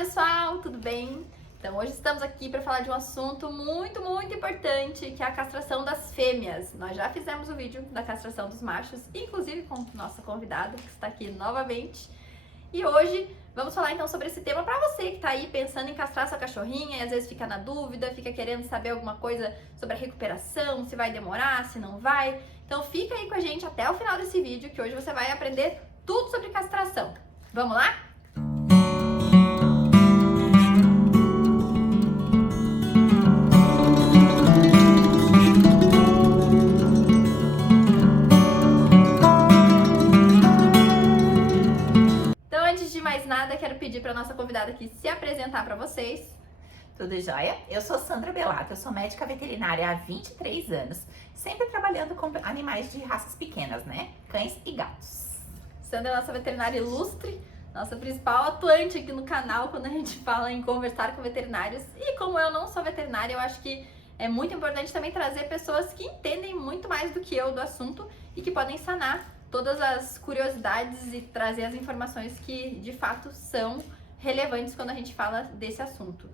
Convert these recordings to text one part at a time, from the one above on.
pessoal, tudo bem? Então hoje estamos aqui para falar de um assunto muito importante, que é a castração das fêmeas. Nós já fizemos o vídeo da castração dos machos, inclusive com nossa convidada que está aqui novamente. E hoje vamos falar então sobre esse tema para você que está aí pensando em castrar sua cachorrinha e às vezes fica na dúvida, fica querendo saber alguma coisa sobre a recuperação, se vai demorar, se não vai. Então fica aí com a gente até o final desse vídeo, que hoje você vai aprender tudo sobre castração. Vamos lá? Então, antes de mais nada, quero pedir para nossa convidada aqui se apresentar para vocês. Tudo jóia? Eu sou Sandra Belato, eu sou médica veterinária há 23 anos, sempre trabalhando com animais de raças pequenas, né? Cães e gatos. Sandra é nossa veterinária ilustre, nossa principal atuante aqui no canal quando a gente fala em conversar com veterinários. E como eu não sou veterinária, eu acho que é muito importante também trazer pessoas que entendem muito mais do que eu do assunto e que podem sanar todas as curiosidades e trazer as informações que de fato são relevantes quando a gente fala desse assunto.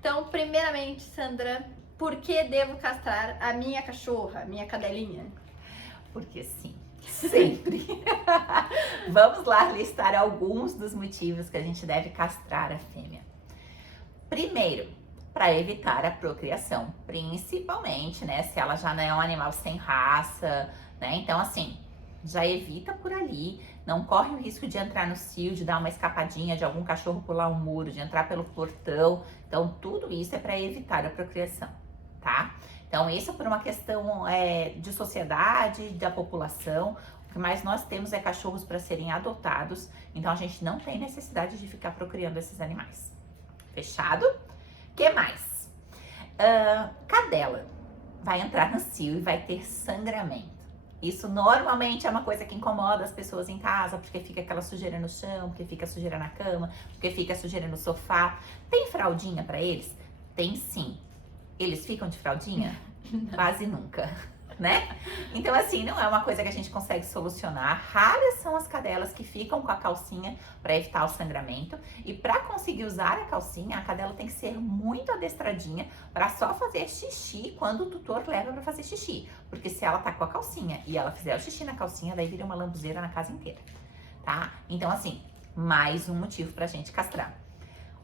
Então, primeiramente, Sandra, por que devo castrar a minha cachorra, a minha cadelinha? Porque sim, sempre. Vamos lá listar alguns dos motivos que a gente deve castrar a fêmea. Primeiro, para evitar a procriação, principalmente, né, se ela já não é um animal sem raça, né? Então, assim, já evita por ali, não corre o risco de entrar no cio, de dar uma escapadinha, de algum cachorro pular um muro, de entrar pelo portão. Então, tudo isso é para evitar a procriação, tá? Então, isso por uma questão de sociedade, da população. O que mais nós temos é cachorros para serem adotados, então a gente não tem necessidade de ficar procriando esses animais. Fechado? Que mais? Cadela vai entrar no cio e vai ter sangramento. Isso normalmente é uma coisa que incomoda as pessoas em casa, porque fica aquela sujeira no chão, porque fica sujeira na cama, porque fica sujeira no sofá. Tem fraldinha para eles? Tem sim. Eles ficam de fraldinha? Quase nunca, né? Então, assim, não é uma coisa que a gente consegue solucionar. Raras são as cadelas que ficam com a calcinha para evitar o sangramento. E para conseguir usar a calcinha, a cadela tem que ser muito adestradinha para só fazer xixi quando o tutor leva para fazer xixi. Porque se ela tá com a calcinha e ela fizer o xixi na calcinha, daí vira uma lambuzeira na casa inteira, tá? Então, assim, mais um motivo pra gente castrar.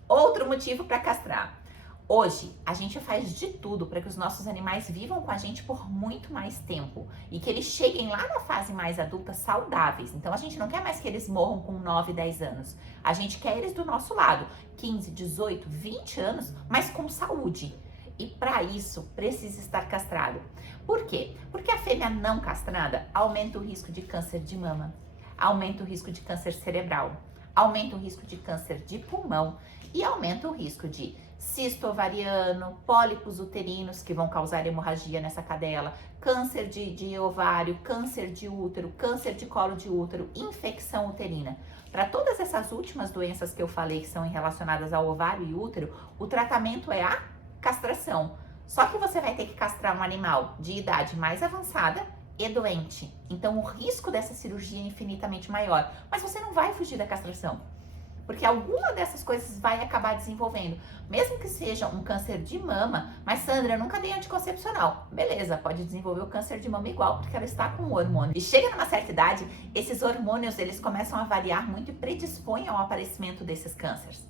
Outro motivo para castrar. Hoje, a gente faz de tudo para que os nossos animais vivam com a gente por muito mais tempo e que eles cheguem lá na fase mais adulta saudáveis. Então, a gente não quer mais que eles morram com 9, 10 anos. A gente quer eles do nosso lado, 15, 18, 20 anos, mas com saúde. E para isso, precisa estar castrado. Por quê? Porque a fêmea não castrada aumenta o risco de câncer de mama, aumenta o risco de câncer cerebral, aumenta o risco de câncer de pulmão e aumenta o risco de cisto ovariano, pólipos uterinos que vão causar hemorragia nessa cadela, câncer de ovário, câncer de útero, câncer de colo de útero, infecção uterina. Para todas essas últimas doenças que eu falei que são relacionadas ao ovário e útero, o tratamento é a castração. Só que você vai ter que castrar um animal de idade mais avançada e doente. Então o risco dessa cirurgia é infinitamente maior. Mas você não vai fugir da castração, porque alguma dessas coisas vai acabar desenvolvendo. Mesmo que seja um câncer de mama, mas Sandra, eu nunca dei anticoncepcional. Beleza, pode desenvolver o câncer de mama igual, porque ela está com o hormônio. E chega numa certa idade, esses hormônios, eles começam a variar muito e predispõem ao aparecimento desses cânceres.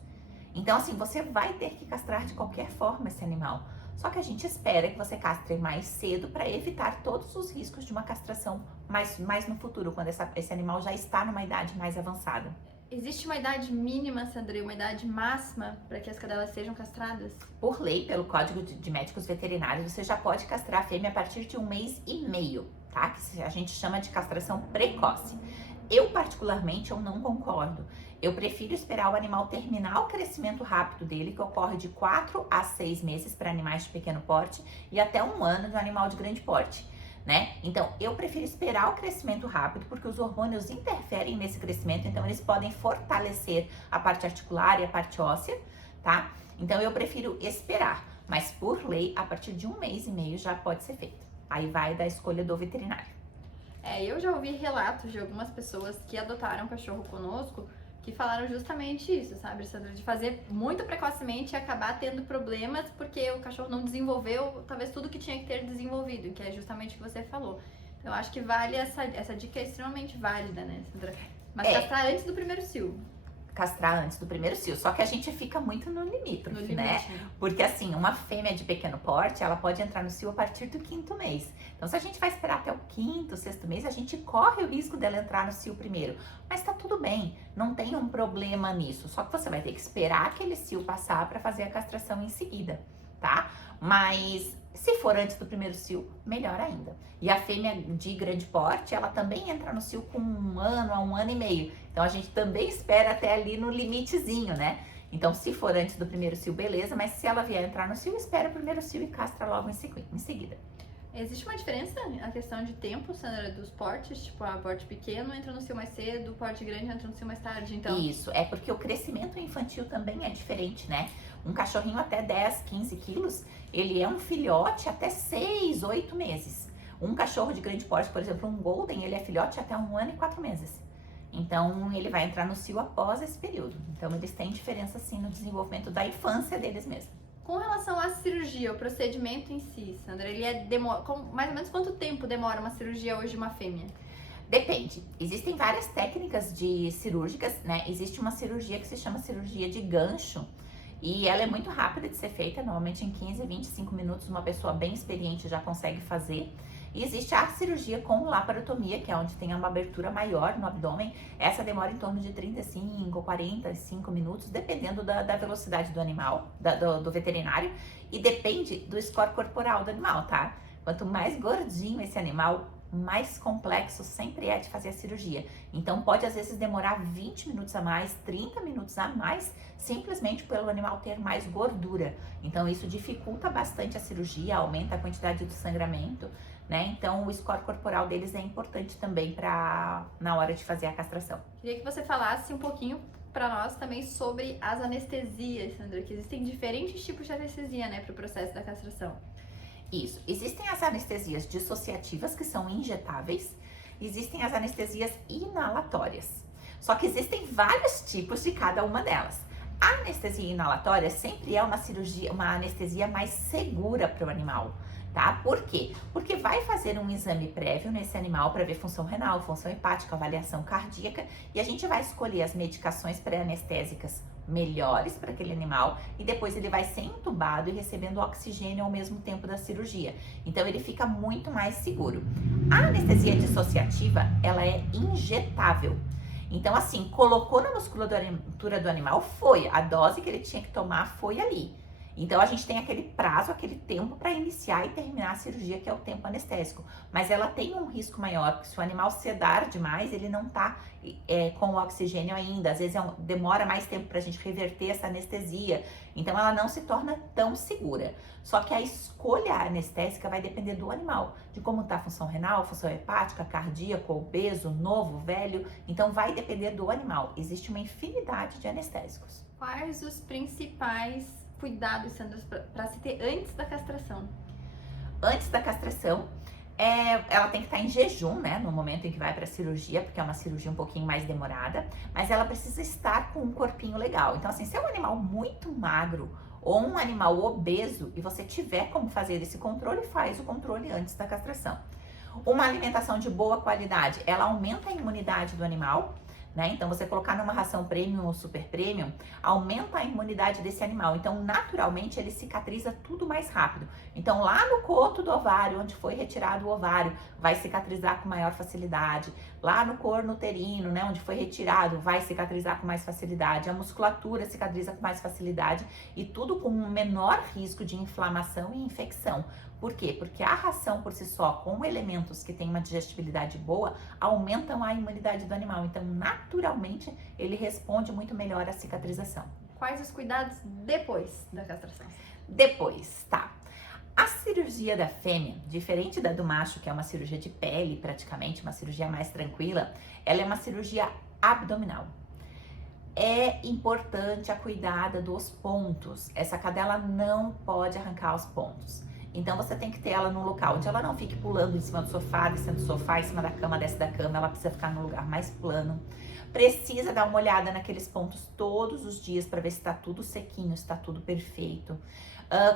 Então, assim, você vai ter que castrar de qualquer forma esse animal. Só que a gente espera que você castre mais cedo para evitar todos os riscos de uma castração mais no futuro, quando esse animal já está numa idade mais avançada. Existe uma idade mínima, Sandra, e uma idade máxima para que as cadelas sejam castradas? Por lei, pelo Código de Médicos Veterinários, você já pode castrar a fêmea a partir de 1 mês e meio, tá? Que a gente chama de castração precoce. Eu, particularmente, eu não concordo. Eu prefiro esperar o animal terminar o crescimento rápido dele, que ocorre de 4 a 6 meses para animais de pequeno porte e até 1 ano de um animal de grande porte, né? Então, eu prefiro esperar o crescimento rápido, porque os hormônios interferem nesse crescimento, então eles podem fortalecer a parte articular e a parte óssea, tá? Então, eu prefiro esperar, mas por lei, a partir de 1 mês e meio já pode ser feito. Aí vai da escolha do veterinário. Eu já ouvi relatos de algumas pessoas que adotaram cachorro conosco, que falaram justamente isso, sabe, Sandra? De fazer muito precocemente e acabar tendo problemas porque o cachorro não desenvolveu talvez tudo que tinha que ter desenvolvido, que é justamente o que você falou. Então, eu acho que vale essa dica é extremamente válida, né, Sandra? Mas castrar antes do primeiro cio. Castrar antes do primeiro cio. Só que a gente fica muito no limite, né? Porque assim, uma fêmea de pequeno porte, ela pode entrar no cio a partir do 5º mês. Então, se a gente vai esperar até o 5º, 6º mês, a gente corre o risco dela entrar no cio primeiro. Mas tá tudo bem, não tem um problema nisso. Só que você vai ter que esperar aquele cio passar para fazer a castração em seguida, tá? Mas se for antes do primeiro cio, melhor ainda. E a fêmea de grande porte, ela também entra no cio com 1 ano a 1 ano e meio. Então, a gente também espera até ali no limitezinho, né? Então, se for antes do primeiro cio, beleza. Mas se ela vier entrar no cio, espera o primeiro cio e castra logo em seguida. Existe uma diferença na questão de tempo, Sandra, dos portes? Tipo, a porte pequeno entra no cio mais cedo, o porte grande entra no cio mais tarde, então... Isso, é porque o crescimento infantil também é diferente, né? Um cachorrinho até 10, 15 quilos, ele é um filhote até 6, 8 meses. Um cachorro de grande porte, por exemplo, um Golden, ele é filhote até 1 ano e 4 meses. Então, ele vai entrar no cio após esse período. Então, eles têm diferença, sim, no desenvolvimento da infância deles mesmo. Com relação à cirurgia, o procedimento em si, Sandra, ele mais ou menos quanto tempo demora uma cirurgia hoje de uma fêmea? Depende. Existem várias técnicas cirúrgicas, né? Existe uma cirurgia que se chama cirurgia de gancho e ela é muito rápida de ser feita, normalmente em 15 a 25 minutos uma pessoa bem experiente já consegue fazer. E existe a cirurgia com laparotomia, que é onde tem uma abertura maior no abdômen. Essa demora em torno de 35, 45 minutos, dependendo da velocidade do animal, do veterinário. E depende do score corporal do animal, tá? Quanto mais gordinho esse animal, mais complexo sempre é de fazer a cirurgia. Então pode às vezes demorar 20 minutos a mais, 30 minutos a mais, simplesmente pelo animal ter mais gordura. Então isso dificulta bastante a cirurgia, aumenta a quantidade do sangramento, né? Então o score corporal deles é importante também na hora de fazer a castração. Queria que você falasse um pouquinho para nós também sobre as anestesias, Sandra, que existem diferentes tipos de anestesia, né, para o processo da castração. Isso. Existem as anestesias dissociativas, que são injetáveis. Existem as anestesias inalatórias. Só que existem vários tipos de cada uma delas. A anestesia inalatória sempre é uma anestesia mais segura para o animal, tá? Por quê? Porque vai fazer um exame prévio nesse animal para ver função renal, função hepática, avaliação cardíaca, e a gente vai escolher as medicações pré-anestésicas melhores para aquele animal e depois ele vai ser entubado e recebendo oxigênio ao mesmo tempo da cirurgia. Então ele fica muito mais seguro. A anestesia dissociativa, ela é injetável. Então assim, colocou na musculatura do animal, foi. A dose que ele tinha que tomar foi ali. Então a gente tem aquele prazo, aquele tempo para iniciar e terminar a cirurgia, que é o tempo anestésico. Mas ela tem um risco maior, porque se o animal sedar demais, ele não tá com o oxigênio ainda. Às vezes demora mais tempo para a gente reverter essa anestesia. Então ela não se torna tão segura. Só que a escolha anestésica vai depender do animal, de como está a função renal, função hepática, cardíaco, obeso, novo, velho. Então vai depender do animal. Existe uma infinidade de anestésicos. Quais os principais cuidados, Sandra, para se ter antes da castração? Antes da castração, ela tem que estar em jejum, né, no momento em que vai para a cirurgia, porque é uma cirurgia um pouquinho mais demorada, mas ela precisa estar com um corpinho legal. Então, assim, se é um animal muito magro ou um animal obeso e você tiver como fazer esse controle, faz o controle antes da castração. Uma alimentação de boa qualidade, ela aumenta a imunidade do animal, né? Então, você colocar numa ração premium ou super premium, aumenta a imunidade desse animal. Então, naturalmente, ele cicatriza tudo mais rápido. Então, lá no coto do ovário, onde foi retirado o ovário, vai cicatrizar com maior facilidade. Lá no corno uterino, né, onde foi retirado, vai cicatrizar com mais facilidade. A musculatura cicatriza com mais facilidade e tudo com um menor risco de inflamação e infecção. Por quê? Porque a ração por si só, com elementos que têm uma digestibilidade boa, aumentam a imunidade do animal. Então, naturalmente, ele responde muito melhor à cicatrização. Quais os cuidados depois da castração? Depois, tá. A cirurgia da fêmea, diferente da do macho, que é uma cirurgia de pele praticamente, uma cirurgia mais tranquila, ela é uma cirurgia abdominal. É importante a cuidada dos pontos. Essa cadela não pode arrancar os pontos. Então você tem que ter ela num local onde ela não fique pulando em cima do sofá, descendo do sofá, em cima da cama, desce da cama. Ela precisa ficar num lugar mais plano. Precisa dar uma olhada naqueles pontos todos os dias para ver se está tudo sequinho, se está tudo perfeito.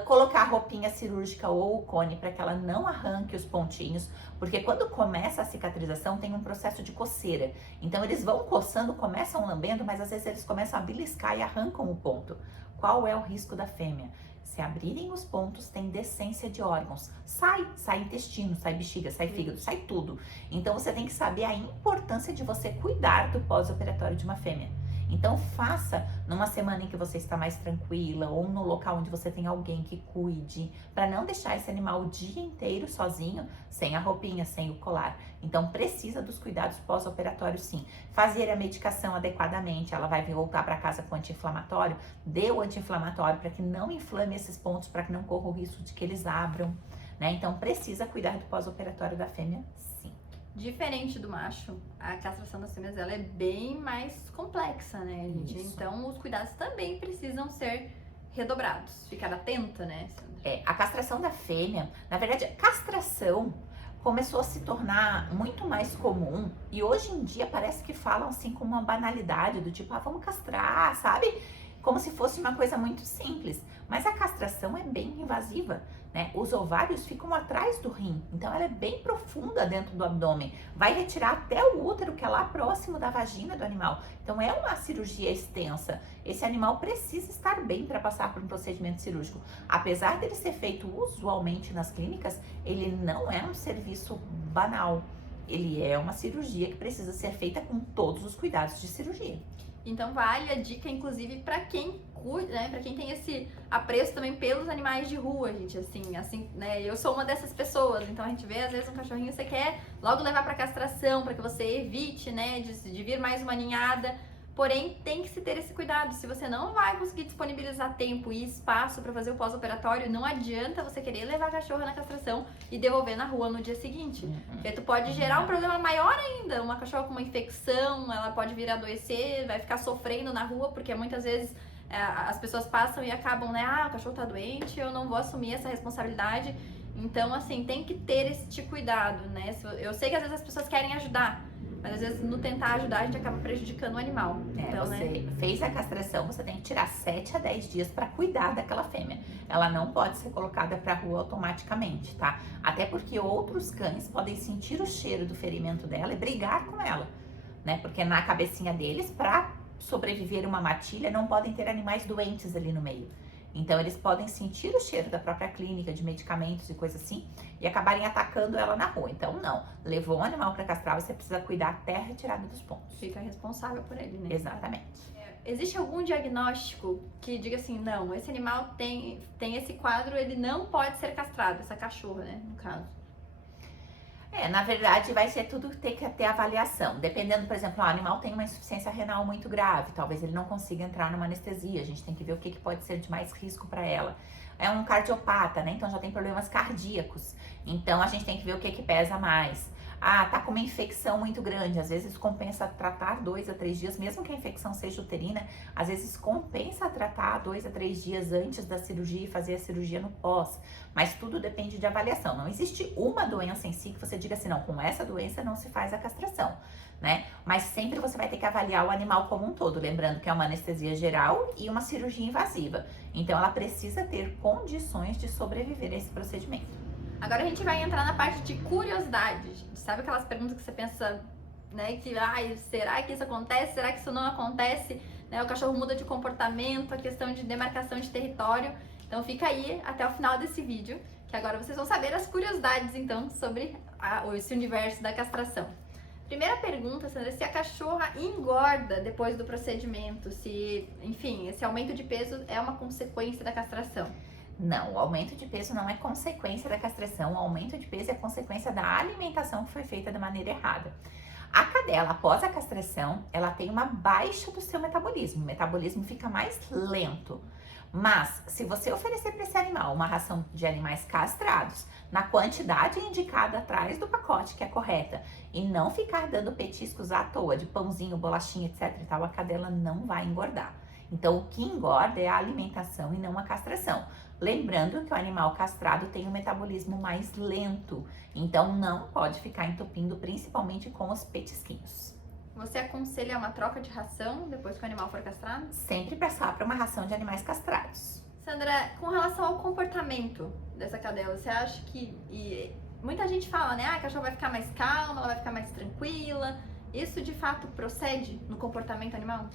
Colocar a roupinha cirúrgica ou o cone para que ela não arranque os pontinhos, porque quando começa a cicatrização tem um processo de coceira. Então eles vão coçando, começam lambendo, mas às vezes eles começam a beliscar e arrancam o ponto. Qual é o risco da fêmea? Se abrirem os pontos, tem descência de órgãos. Sai intestino, sai bexiga, sai fígado, sai tudo. Então você tem que saber a importância de você cuidar do pós-operatório de uma fêmea. Então faça numa semana em que você está mais tranquila ou no local onde você tem alguém que cuide, para não deixar esse animal o dia inteiro sozinho, sem a roupinha, sem o colar. Então precisa dos cuidados pós-operatórios sim. Fazer a medicação adequadamente, ela vai voltar para casa com anti-inflamatório, dê o anti-inflamatório para que não inflame esses pontos, para que não corra o risco de que eles abram, né? Então precisa cuidar do pós-operatório da fêmea sim. Diferente do macho, a castração das fêmeas ela é bem mais complexa, né, gente? Isso. Então os cuidados também precisam ser redobrados. Ficar atenta, né, Sandra? A castração da fêmea, na verdade, a castração começou a se tornar muito mais comum e hoje em dia parece que falam assim com uma banalidade do tipo, vamos castrar, sabe? Como se fosse uma coisa muito simples, mas a castração é bem invasiva, né? Os ovários ficam atrás do rim, então ela é bem profunda dentro do abdômen, vai retirar até o útero que é lá próximo da vagina do animal, então é uma cirurgia extensa. Esse animal precisa estar bem para passar por um procedimento cirúrgico. Apesar dele ser feito usualmente nas clínicas, ele não é um serviço banal, ele é uma cirurgia que precisa ser feita com todos os cuidados de cirurgia. Então vale a dica, inclusive, para quem cuida, né? Para quem tem esse apreço também pelos animais de rua, gente, assim, né? Eu sou uma dessas pessoas, então a gente vê às vezes um cachorrinho você quer logo levar para castração, para que você evite, né, de vir mais uma ninhada. Porém, tem que se ter esse cuidado. Se você não vai conseguir disponibilizar tempo e espaço para fazer o pós-operatório, não adianta você querer levar a cachorra na castração e devolver na rua no dia seguinte. Porque tu pode gerar um problema maior ainda. Uma cachorra com uma infecção, ela pode vir a adoecer, vai ficar sofrendo na rua, porque muitas vezes as pessoas passam e acabam, né? O cachorro tá doente, eu não vou assumir essa responsabilidade. Então, assim, tem que ter esse cuidado, né? Eu sei que às vezes as pessoas querem ajudar, mas às vezes no tentar ajudar a gente acaba prejudicando o animal. Então, você fez a castração, você tem que tirar 7 a 10 dias para cuidar daquela fêmea. Ela não pode ser colocada para rua automaticamente, tá? Até porque outros cães podem sentir o cheiro do ferimento dela e brigar com ela, né? Porque na cabecinha deles, para sobreviver uma matilha, não podem ter animais doentes ali no meio. Então eles podem sentir o cheiro da própria clínica, de medicamentos e coisa assim, e acabarem atacando ela na rua. Então não, levou um animal para castrar, você precisa cuidar até a retirada dos pontos. Fica responsável por ele, né? Exatamente. Existe algum diagnóstico que diga assim, não, esse animal tem esse quadro, ele não pode ser castrado, essa cachorra, né, no caso? Na verdade, vai ser tudo ter que ter avaliação. Dependendo, por exemplo, o animal tem uma insuficiência renal muito grave, talvez ele não consiga entrar numa anestesia, a gente tem que ver o que pode ser de mais risco para ela. É um cardiopata, né? Então já tem problemas cardíacos. Então a gente tem que ver o que pesa mais. Tá com uma infecção muito grande, às vezes compensa tratar 2 a 3 dias, mesmo que a infecção seja uterina, às vezes compensa tratar 2 a 3 dias antes da cirurgia e fazer a cirurgia no pós, mas tudo depende de avaliação. Não existe uma doença em si que você diga assim, não, com essa doença não se faz a castração, né? Mas sempre você vai ter que avaliar o animal como um todo, lembrando que é uma anestesia geral e uma cirurgia invasiva, então ela precisa ter condições de sobreviver a esse procedimento. Agora a gente vai entrar na parte de curiosidade. Sabe aquelas perguntas que você pensa, né, que será que isso acontece? Será que isso não acontece? Né, o cachorro muda de comportamento, a questão de demarcação de território. Então fica aí até o final desse vídeo, que agora vocês vão saber as curiosidades, então, sobre esse universo da castração. Primeira pergunta, Sandra, se a cachorra engorda depois do procedimento, se, enfim, esse aumento de peso é uma consequência da castração. Não, o aumento de peso não é consequência da castração, o aumento de peso é consequência da alimentação que foi feita da maneira errada. A cadela, após a castração, ela tem uma baixa do seu metabolismo, o metabolismo fica mais lento. Mas, se você oferecer para esse animal uma ração de animais castrados, na quantidade indicada atrás do pacote, que é correta, e não ficar dando petiscos à toa, de pãozinho, bolachinha, etc e tal, a cadela não vai engordar. Então, o que engorda é a alimentação e não a castração. Lembrando que o animal castrado tem um metabolismo mais lento, então não pode ficar entupindo, principalmente com os petisquinhos. Você aconselha uma troca de ração depois que o animal for castrado? Sempre passar para uma ração de animais castrados. Sandra, com relação ao comportamento dessa cadela, você acha que... muita gente fala, né? A cachorra vai ficar mais calma, ela vai ficar mais tranquila. Isso de fato procede no comportamento animal?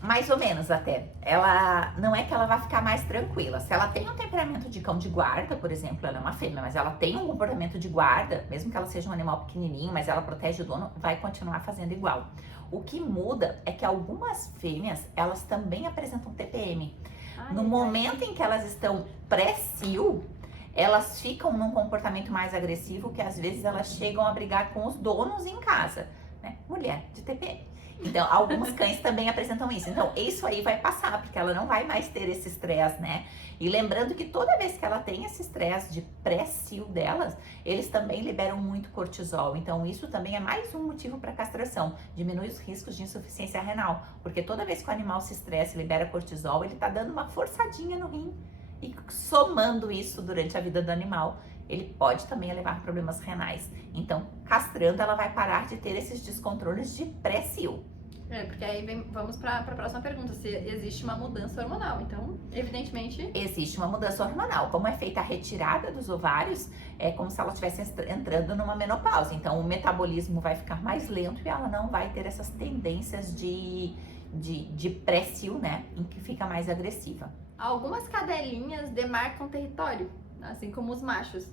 Mais ou menos até. Ela não é que ela vai ficar mais tranquila. Se ela tem um temperamento de cão de guarda, por exemplo, ela é uma fêmea, mas ela tem um comportamento de guarda, mesmo que ela seja um animal pequenininho, mas ela protege o dono, vai continuar fazendo igual. O que muda é que algumas fêmeas, elas também apresentam TPM. No momento em que elas estão pré-cio, elas ficam num comportamento mais agressivo, que às vezes elas chegam a brigar com os donos em casa, né? Mulher de TPM. Então, alguns cães também apresentam isso. Então, isso aí vai passar, porque ela não vai mais ter esse estresse, né? E lembrando que toda vez que ela tem esse estresse de pré-cio delas, eles também liberam muito cortisol. Então, isso também é mais um motivo para castração. Diminui os riscos de insuficiência renal. Porque toda vez que o animal se estressa e libera cortisol, ele tá dando uma forçadinha no rim. E somando isso durante a vida do animal, ele pode também levar problemas renais. Então, castrando, ela vai parar de ter esses descontroles de pré-cio. Porque aí vamos para a próxima pergunta, se existe uma mudança hormonal. Então, evidentemente... Existe uma mudança hormonal. Como é feita a retirada dos ovários, é como se ela estivesse entrando numa menopausa. Então, o metabolismo vai ficar mais lento e ela não vai ter essas tendências de pré-cio, né? Em que fica mais agressiva. Algumas cadelinhas demarcam território, assim como os machos.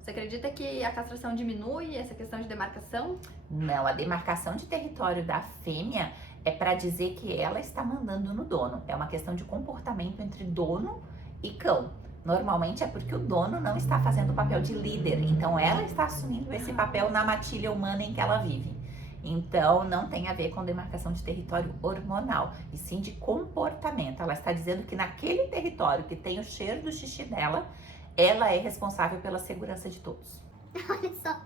Você acredita que a castração diminui essa questão de demarcação? Não, a demarcação de território da fêmea é para dizer que ela está mandando no dono. É uma questão de comportamento entre dono e cão. Normalmente é porque o dono não está fazendo o papel de líder, então ela está assumindo esse papel na matilha humana em que ela vive. Então, não tem a ver com demarcação de território hormonal, e sim de comportamento. Ela está dizendo que naquele território que tem o cheiro do xixi dela, ela é responsável pela segurança de todos. Olha só,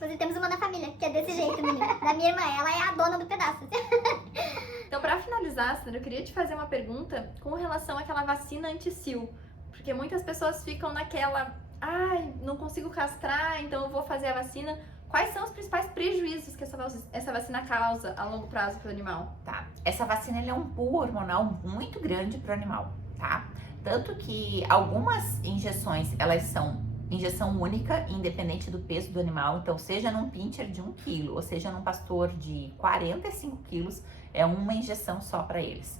nós temos uma na família que é desse jeito, menina. Da minha irmã, ela é a dona do pedaço. Então, para finalizar, Sandra, eu queria te fazer uma pergunta com relação àquela vacina anti-cio. Porque muitas pessoas ficam naquela, ai, não consigo castrar, então eu vou fazer a vacina. Quais são os principais prejuízos que essa vacina causa a longo prazo para o animal? Tá, essa vacina é um pool hormonal muito grande para o animal, tá? Tanto que algumas injeções, elas são injeção única, independente do peso do animal. Então, seja num pincher de 1 kg, ou seja num pastor de 45 quilos, é uma injeção só para eles.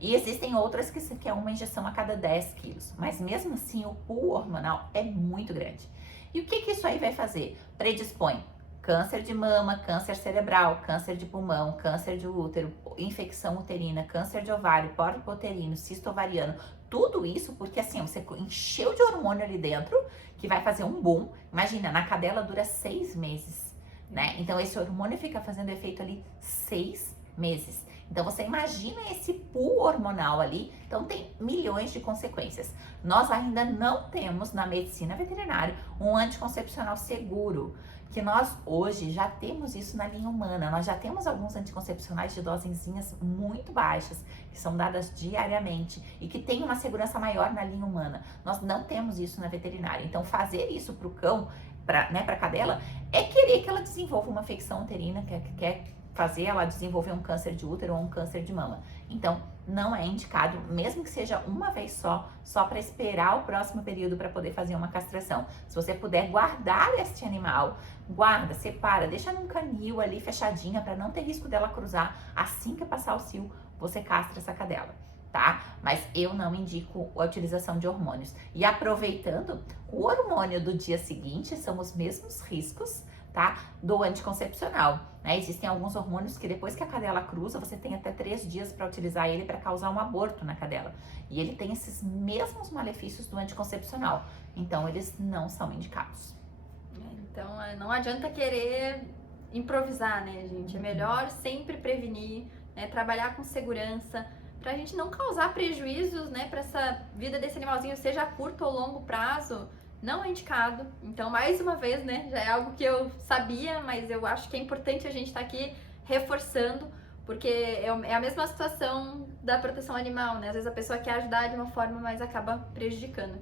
E existem outras que é uma injeção a cada 10 quilos. Mas mesmo assim, o pool hormonal é muito grande. E o que isso aí vai fazer? Predispõe câncer de mama, câncer cerebral, câncer de pulmão, câncer de útero, infecção uterina, câncer de ovário, pólipo uterino, cisto ovariano. Tudo isso porque assim, você encheu de hormônio ali dentro, que vai fazer um boom. Imagina, na cadela dura 6 meses, né? Então esse hormônio fica fazendo efeito ali 6 meses. Então você imagina esse pool hormonal ali, então tem milhões de consequências. Nós ainda não temos na medicina veterinária um anticoncepcional seguro, que nós hoje já temos isso na linha humana. Nós já temos alguns anticoncepcionais de dosezinhas muito baixas, que são dadas diariamente e que tem uma segurança maior na linha humana. Nós não temos isso na veterinária. Então fazer isso para o cão, para a cadela, é querer que ela desenvolva uma infecção uterina, quer fazer ela desenvolver um câncer de útero ou um câncer de mama. Então, não é indicado, mesmo que seja uma vez só para esperar o próximo período para poder fazer uma castração. Se você puder guardar este animal, guarda, separa, deixa num canil ali fechadinha para não ter risco dela cruzar. Assim que passar o cio, você castra essa cadela, tá? Mas eu não indico a utilização de hormônios. E aproveitando, o hormônio do dia seguinte são os mesmos riscos, tá? Do anticoncepcional, né? Existem alguns hormônios que depois que a cadela cruza, você tem até 3 dias para utilizar ele para causar um aborto na cadela. E ele tem esses mesmos malefícios do anticoncepcional. Então, eles não são indicados. Então, não adianta querer improvisar, né, gente? É melhor sempre prevenir, né? Trabalhar com segurança, pra gente não causar prejuízos, né, para essa vida desse animalzinho, seja a curto ou longo prazo. Não é indicado. Então, mais uma vez, né, já é algo que eu sabia, mas eu acho que é importante a gente estar aqui reforçando, porque é a mesma situação da proteção animal, né? Às vezes a pessoa quer ajudar de uma forma, mas acaba prejudicando.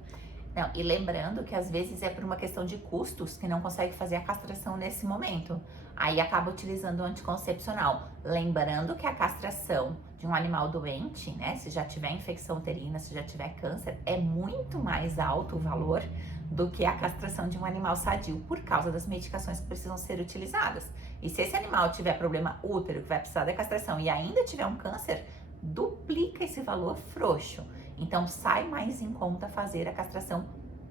Não, e lembrando que às vezes é por uma questão de custos que não consegue fazer a castração nesse momento. Aí acaba utilizando o anticoncepcional. Lembrando que a castração de um animal doente, né, se já tiver infecção uterina, se já tiver câncer, é muito mais alto o valor do que a castração de um animal sadio, por causa das medicações que precisam ser utilizadas. E se esse animal tiver problema útero, que vai precisar da castração, e ainda tiver um câncer, duplica esse valor frouxo. Então sai mais em conta fazer a castração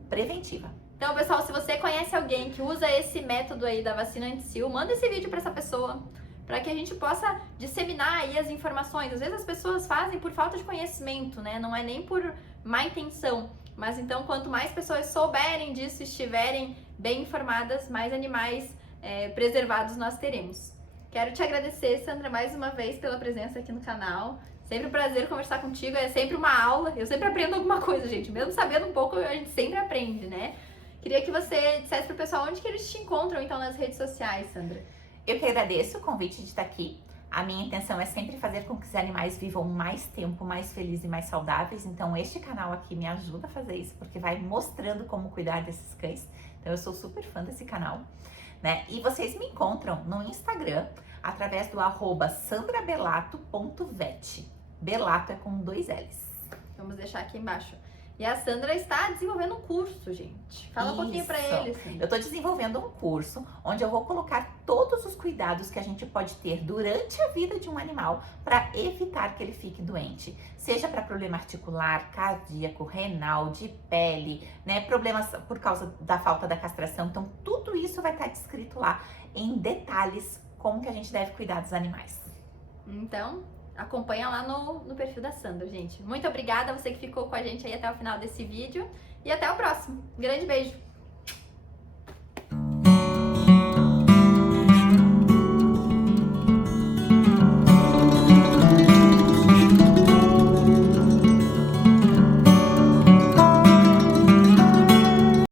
preventiva. Então, pessoal, se você conhece alguém que usa esse método aí da vacina anti-sil, manda esse vídeo para essa pessoa, para que a gente possa disseminar aí as informações. Às vezes as pessoas fazem por falta de conhecimento, né? Não é nem por má intenção. Mas então, quanto mais pessoas souberem disso, estiverem bem informadas, mais animais preservados nós teremos. Quero te agradecer, Sandra, mais uma vez pela presença aqui no canal. Sempre um prazer conversar contigo, é sempre uma aula. Eu sempre aprendo alguma coisa, gente. Mesmo sabendo um pouco, a gente sempre aprende, né? Queria que você dissesse pro pessoal onde que eles te encontram, então, nas redes sociais, Sandra. Eu que agradeço o convite de estar aqui. A minha intenção é sempre fazer com que os animais vivam mais tempo, mais felizes e mais saudáveis. Então, este canal aqui me ajuda a fazer isso, porque vai mostrando como cuidar desses cães. Então, eu sou super fã desse canal, né? E vocês me encontram no Instagram, através do @sandrabelato.vet. Belato é com 2 L's. Vamos deixar aqui embaixo. E a Sandra está desenvolvendo um curso, gente. Fala um pouquinho pra Isso. eles. Eu tô desenvolvendo um curso onde eu vou colocar todos os cuidados que a gente pode ter durante a vida de um animal para evitar que ele fique doente. Seja para problema articular, cardíaco, renal, de pele, né? Problemas por causa da falta da castração. Então, tudo isso vai estar descrito lá em detalhes como que a gente deve cuidar dos animais. Então, acompanha lá no perfil da Sandra, gente. Muito obrigada a você que ficou com a gente aí até o final desse vídeo. E até o próximo. Um grande beijo!